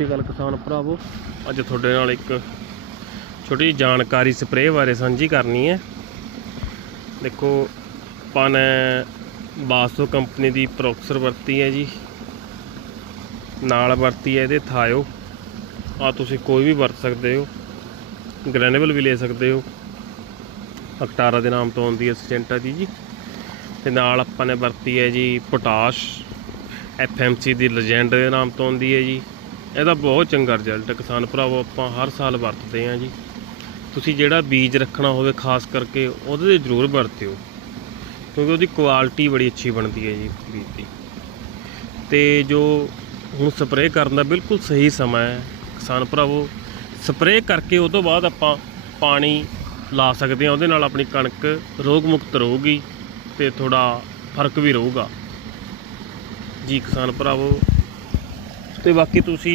ਸ਼੍ਰੀ ਅਕਾਲ ਕਿਸਾਨ ਭਰਾਵੋ। ਅੱਜ ਤੁਹਾਡੇ ਨਾਲ ਇੱਕ ਛੋਟੀ ਜਿਹੀ ਜਾਣਕਾਰੀ ਸਪਰੇਅ ਬਾਰੇ ਸਾਂਝੀ ਕਰਨੀ ਹੈ। ਦੇਖੋ, ਆਪਾਂ ਨੇ ਬਾਸੋ ਕੰਪਨੀ ਦੀ ਪ੍ਰੋਕਸਰ ਵਰਤੀ ਹੈ ਜੀ। ਨਾਲ ਵਰਤੀ ਹੈ ਇਹਦੇ ਥਾਇਓ। ਆ ਤੁਸੀਂ ਕੋਈ ਵੀ ਵਰਤ ਸਕਦੇ ਹੋ। ਗ੍ਰੈਨੂਅਲ ਵੀ ਲੈ ਸਕਦੇ ਹੋ। ਅਕਟਾਰਾ ਦੇ ਨਾਮ ਤੋਂ ਆਉਂਦੀ ਹੈ ਸਟੈਂਟਾ ਦੀ ਜੀ। ਤੇ ਨਾਲ ਆਪਾਂ ਨੇ ਵਰਤੀ ਹੈ ਜੀ ਪੋਟਾਸ਼। ਐਫਐਮਸੀ ਦੀ ਲੈਜੈਂਡ ਦੇ ਨਾਮ ਤੋਂ ਆਉਂਦੀ ਹੈ ਜੀ। ਇਹਦਾ ਬਹੁਤ ਚੰਗਾ ਰਿਜ਼ਲਟ ਕਿਸਾਨ ਭਰਾਵੋ, ਆਪਾਂ ਹਰ ਸਾਲ ਵਰਤਦੇ ਹਾਂ ਜੀ। ਤੁਸੀਂ ਜਿਹੜਾ ਬੀਜ ਰੱਖਣਾ ਹੋਵੇ, ਖਾਸ ਕਰਕੇ ਉਹਦੇ ਤੇ ਜ਼ਰੂਰ ਵਰਤਿਓ। ਕਿਉਂਕਿ ਉਹਦੀ ਕੁਆਲਿਟੀ ਬੜੀ ਅੱਛੀ ਬਣਦੀ ਹੈ ਜੀ, ਬੀਜ ਦੀ। ਤੇ ਜੋ ਹੁਣ ਸਪਰੇਅ ਕਰਨ ਦਾ ਬਿਲਕੁਲ ਸਹੀ ਸਮਾਂ ਹੈ। ਕਿਸਾਨ ਭਰਾਵੋ ਸਪਰੇਅ ਕਰਕੇ ਉਹ ਤੋਂ ਬਾਅਦ ਆਪਾਂ ਪਾਣੀ ਲਾ ਸਕਦੇ ਹਾਂ। ਉਹਦੇ ਨਾਲ ਆਪਣੀ ਕਣਕ ਰੋਗ ਮੁਕਤ ਰਹੂਗੀ ਤੇ ਥੋੜਾ ਫ਼ਰਕ ਵੀ ਰਹੂਗਾ। ਜੀ, ਕਿਸਾਨ ਭਰਾਵੋ। ਅਤੇ ਬਾਕੀ ਤੁਸੀਂ